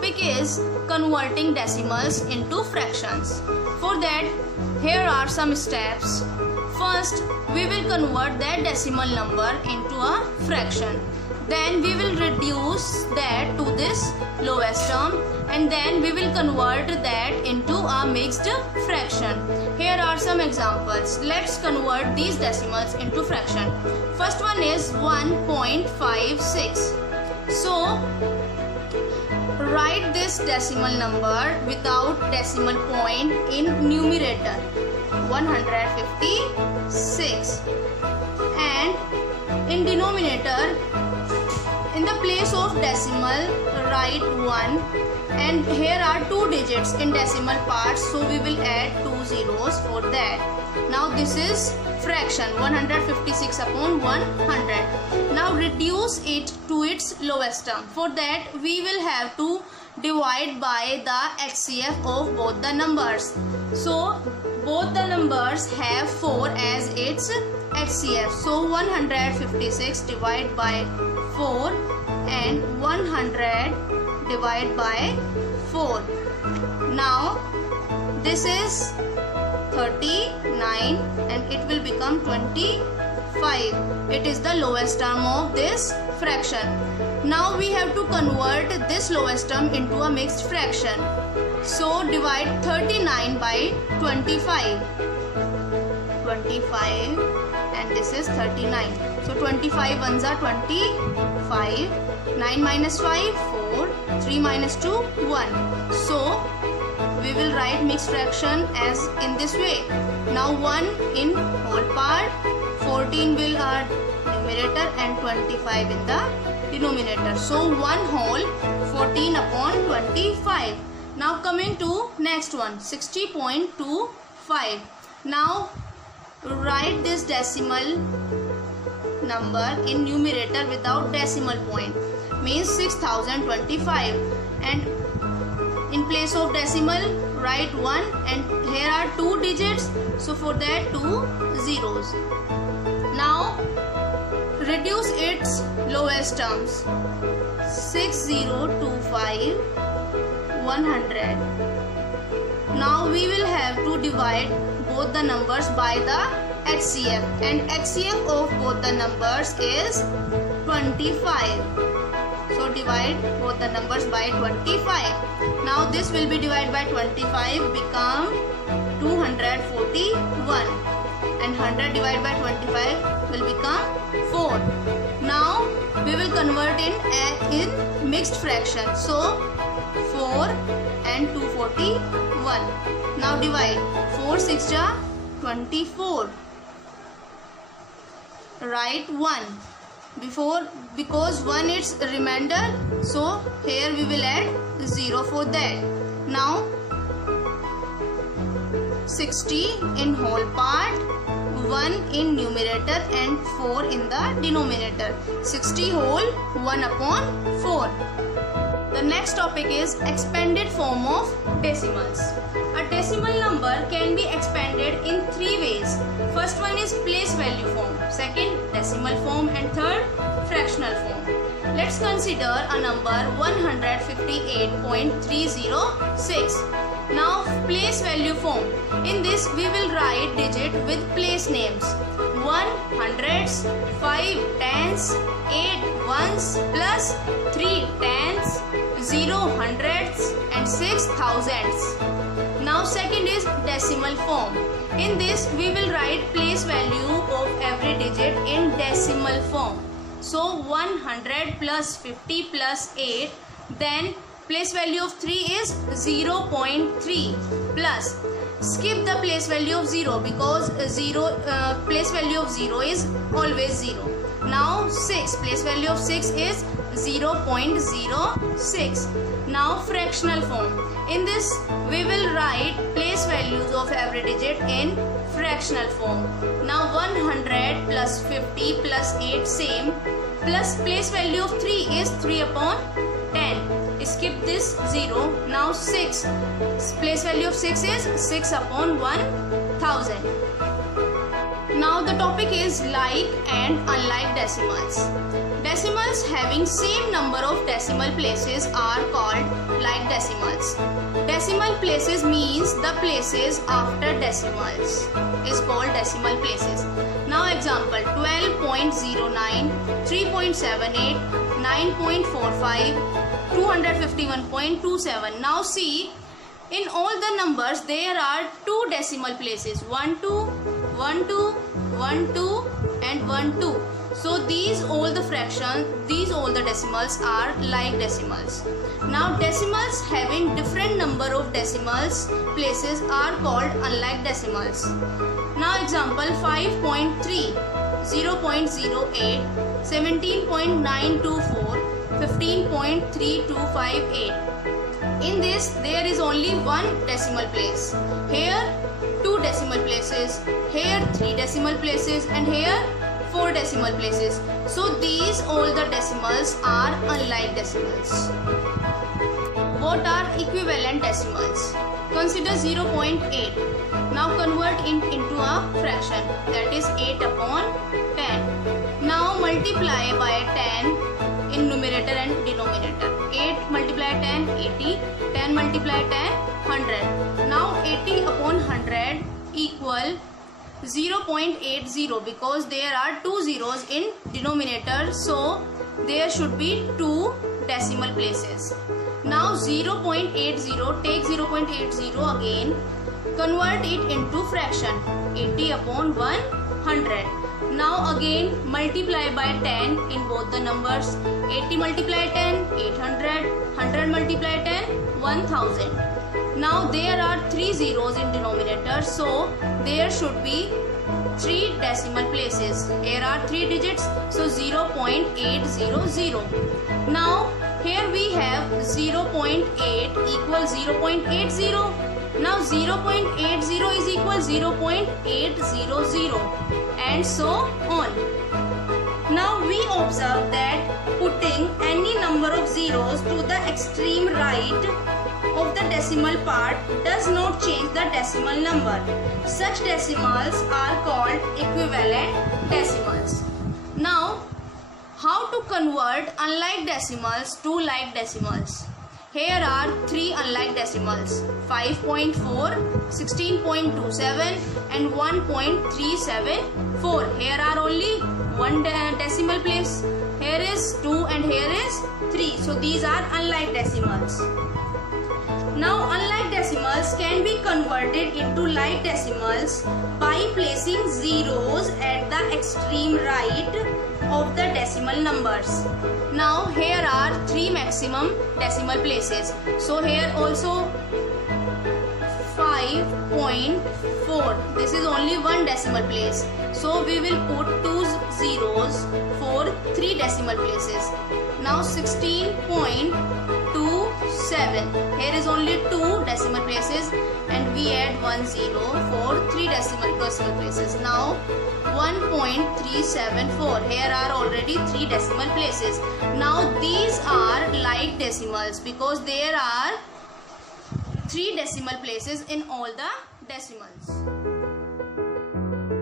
topic is converting decimals into fractions. For that, here are some steps. First, we will convert that decimal number into a fraction. Then we will reduce that to this lowest term, and then we will convert that into a mixed fraction. Here are some examples. Let's convert these decimals into fraction. First one is 1.56. So write this decimal number without decimal point in numerator, 156, and in denominator, in the place of decimal, write 1, and here are 2 digits in decimal parts, so we will add 2 zeros for that. Now this is fraction, 156 upon 100. Now reduce it to its lowest term. For that, we will have to divide by the HCF of both the numbers. So both the numbers have 4 as its HCF. So 156 divided by 4 and 100 divided by 4. Now this is 39 and it will become 25. It is the lowest term of this fraction. Now we have to convert this lowest term into a mixed fraction. So divide 39 by 25. 25 and this is 39. So 25 ones are 25. 9 minus 5, 4. 3 minus 2, 1. So we will write mixed fraction as in this way. Now 1 in whole part, 14 will are numerator and 25 in the denominator. So 1 whole 14 upon 25. Now coming to next one, 60.25. Now write this decimal number in numerator without decimal point, means 6025, and in place of decimal write 1, and here are 2 digits, so for that 2 zeros. Now reduce its lowest terms, 6025, 100. Now we will have to divide both the numbers by the HCF, and HCF of both the numbers is 25. So divide both the numbers by 25. Now this will be divided by 25, become 241, and 100 divided by 25 will become 4. Now we will convert in mixed fraction. So 4 and 241. Now divide 4 6 ja 24. Write 1 because 1 is remainder, so here we will add 0 for that. Now 60 in whole part, 1 in numerator and 4 in the denominator. 60 whole 1 upon 4. The next topic is expanded form of decimals. A decimal number can be expanded in 3 ways. First one is place value form, second decimal form, and third fractional form. Let's consider a number 158.306. Now place value form. In this we will write digit with place names. 1 hundreds, 5 tens, 8 ones plus 3 tens, 0 hundreds and 6 thousands. Now second is decimal form. In this we will write place value of every digit in decimal form. So 100 plus 50 plus 8, then place value of 3 is 0.3 plus, skip the place value of 0 because place value of 0 is always 0. Now 6, place value of 6 is 0.06. Now fractional form. In this we will write place values of every digit in fractional form. Now 100 plus 50 plus 8 same, plus place value of 3 is 3 upon 10. Skip this 0. Now 6, place value of 6 is 6 upon 1000. Now the topic is like and unlike decimals. Decimals having same number of decimal places are called like decimals. Decimal places means the places after decimals is called decimal places. Now example 12.09, 3.78, 9.45, 251.27. Now see, in all the numbers there are two decimal places, 1 2, 1 2, 1 2 and 1 2. So these all the fractions, these all the decimals are like decimals. Now decimals having different number of decimals places are called unlike decimals. Now example 5.3, 0.08, 17.924, 15.3258. In this there is only one decimal place. Here 2 decimal places, here 3 decimal places and here 4 decimal places. So these all the decimals are unlike decimals. What are equivalent decimals? Consider 0.8. Now convert it into a fraction, that is 8 upon 10. Now multiply by 10 in numerator and denominator. 8 multiply 10, 80. 10 multiply 10, 100. Now 80 upon 100 equal 0.80 because there are 2 zeros in denominator, so there should be 2 decimal places. Now 0.80, take 0.80 again, convert it into fraction, 80 upon 100. Now again multiply by 10 in both the numbers. 80 multiply 10, 800, 100 multiply 10, 1000. Now there are 3 zeros in denominator, so there should be 3 decimal places. Here are 3 digits, so 0.800. Now here we have 0.8 equals 0.80. Now 0.80 is equal 0.800 and so on. Now we observe that putting any number of zeros to the extreme right of the decimal part does not change the decimal number. Such decimals are called equivalent decimals. Now, how to convert unlike decimals to like decimals? Here are 3 unlike decimals, 5.4, 16.27 and 1.374. Here are only 1 decimal place. Here is 2 and here is 3. So these are unlike decimals. Now unlike decimals can be converted into like decimals by placing zeros at the extreme right of the decimal numbers. Now here are 3 maximum decimal places. So here also 5.4. This is only 1 decimal place. So we will put 2 zeros for 3 decimal places. Now 16.27. Here is only 2 decimal places and we add 1 zero for 3 decimal places. Now 1.374. Here are already 3 decimal places. Now these are like decimals because there are 3 decimal places in all the decimals.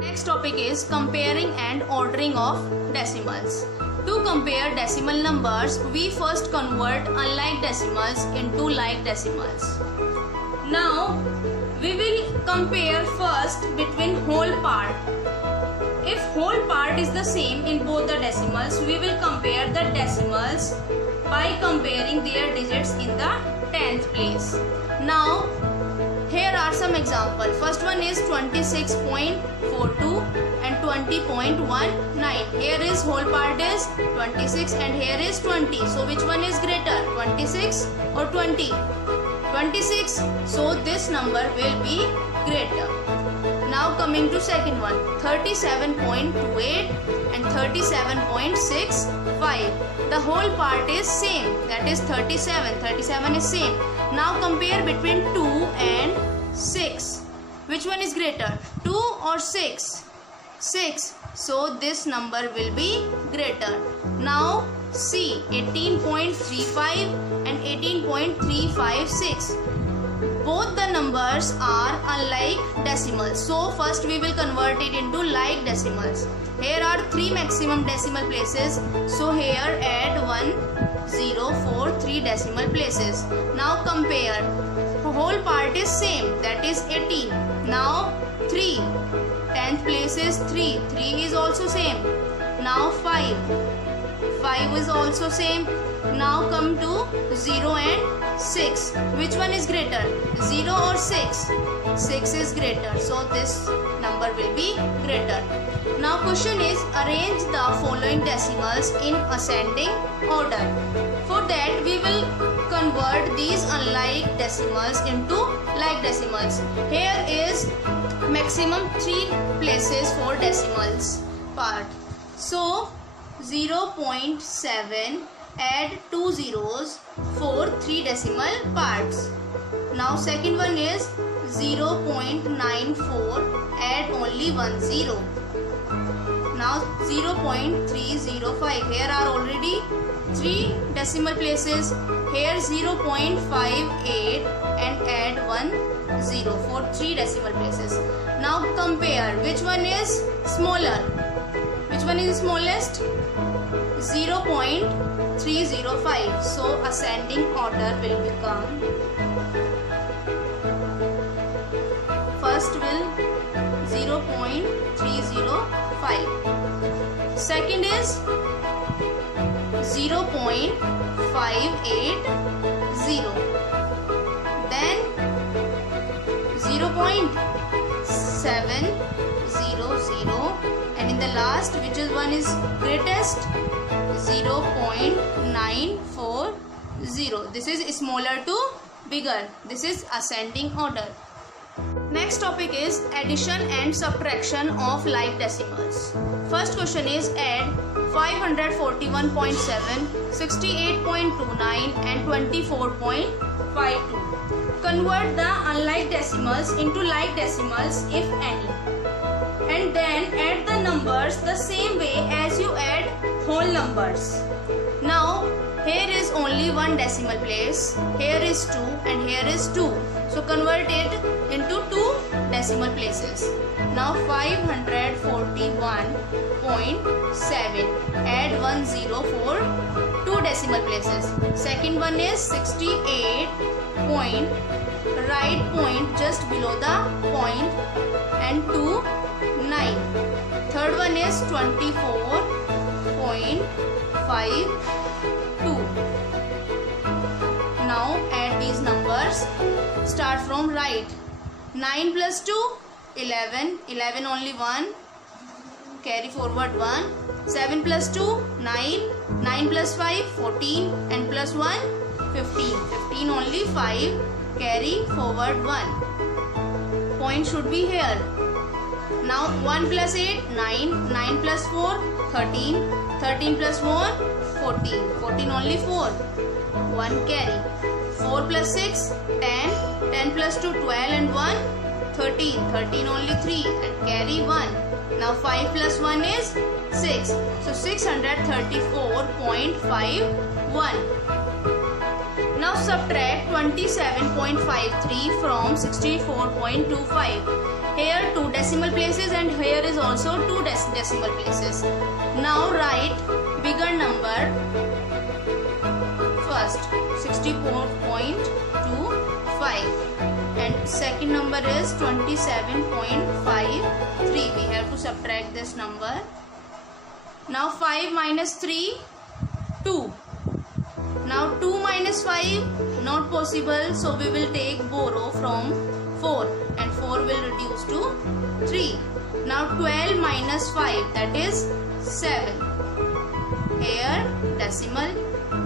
Next topic is comparing and ordering of decimals. To compare decimal numbers, we first convert unlike decimals into like decimals. Now, we will compare first between whole part. If whole part is the same in both the decimals, we will compare the decimals by comparing their digits in the 10th place. Now, here are some examples. First one is 26.42 and 20.19. Here is whole part is 26 and here is 20. So which one is greater, 26 or 20? 26. So this number will be greater. Now coming to second one, 37.28 and 37.65. The whole part is same, that is 37. 37 is same. Now compare between 2 and 6. Which one is greater, 2 or 6? 6. So this number will be greater. Now see, 18.35 and 18.356. both the numbers are unlike decimals. So first we will convert it into like decimals. Here are 3 maximum decimal places. So here add 1, 0, 4, 3 decimal places. Now compare. The whole part is same, that is 18. Now 3. 10th place is 3. 3 is also same. Now 5. 5 is also same. Now come to 0 and 6. Which one is greater? 0 or 6? 6 is greater. So this number will be greater. Now question is, arrange the following decimals in ascending order. For that we will convert these unlike decimals into like decimals. Here is maximum 3 places for decimals part. So 0.7 add 2 zeros for 3 decimal parts. Now second one is 0.94 add only 1 zero. Now 0.305. Here are already 3 decimal places. Here 0.58 and add 1 0 for 3 decimal places. Now compare. Which one is smaller? Which one is smallest? 0.305. So ascending order will become, first will 0.305. Second is 0.580. Then 0.700. And in the last, which is one is greatest? 0.940. This is smaller to bigger. This is ascending order. Next topic is addition and subtraction of like decimals. First question is, add 541.7, 68.29 and 24.52. Convert the unlike decimals into like decimals if any. And then add the numbers the same way as you add whole numbers. Now here is only 1 decimal place, here is 2 and here is 2. So convert it into 2 decimal places. Now 541.7 add 1 0 for 2 decimal places. Second one is 68 point, write point just below the point and 2 9. Third one is 24.52. Now add these numbers. Start from right. 9 plus 2 11. 11 only 1. Carry forward 1. 7 plus 2 9. 9 plus 5 14 and plus 1 15. 15 only 5. Carry forward 1. Point should be here. Now 1 plus 8 9. 9 plus 4 13. 13 plus 4 14. 14 only 4. 1 carry. 4 plus 6 10. 10 plus 2 12 and 1 13. 13 only 3 and carry 1. Now 5 plus 1 is 6. So 634.51. Now subtract 27.53 from 64.25. Here 2 decimal places and here is also 2 decimal places. Now write bigger number first, 64.25, and second number is 27.53. We have to subtract this number. Now 5 minus 3 2. Now 2 minus 5 not possible, so we will take borrow from 4 and 4 will reduce to 3. Now 12 minus 5, that is 7. Here decimal.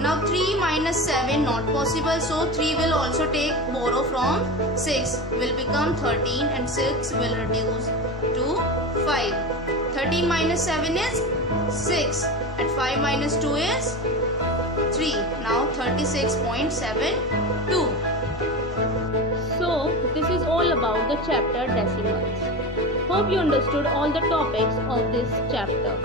Now 3 minus 7 not possible, so 3 will also take borrow from 6, will become 13 and 6 will reduce to 5. 13 minus 7 is 6 and 5 minus 2 is 3. Now 36.72. So this is all about the chapter decimals. Hope you understood all the topics of this chapter.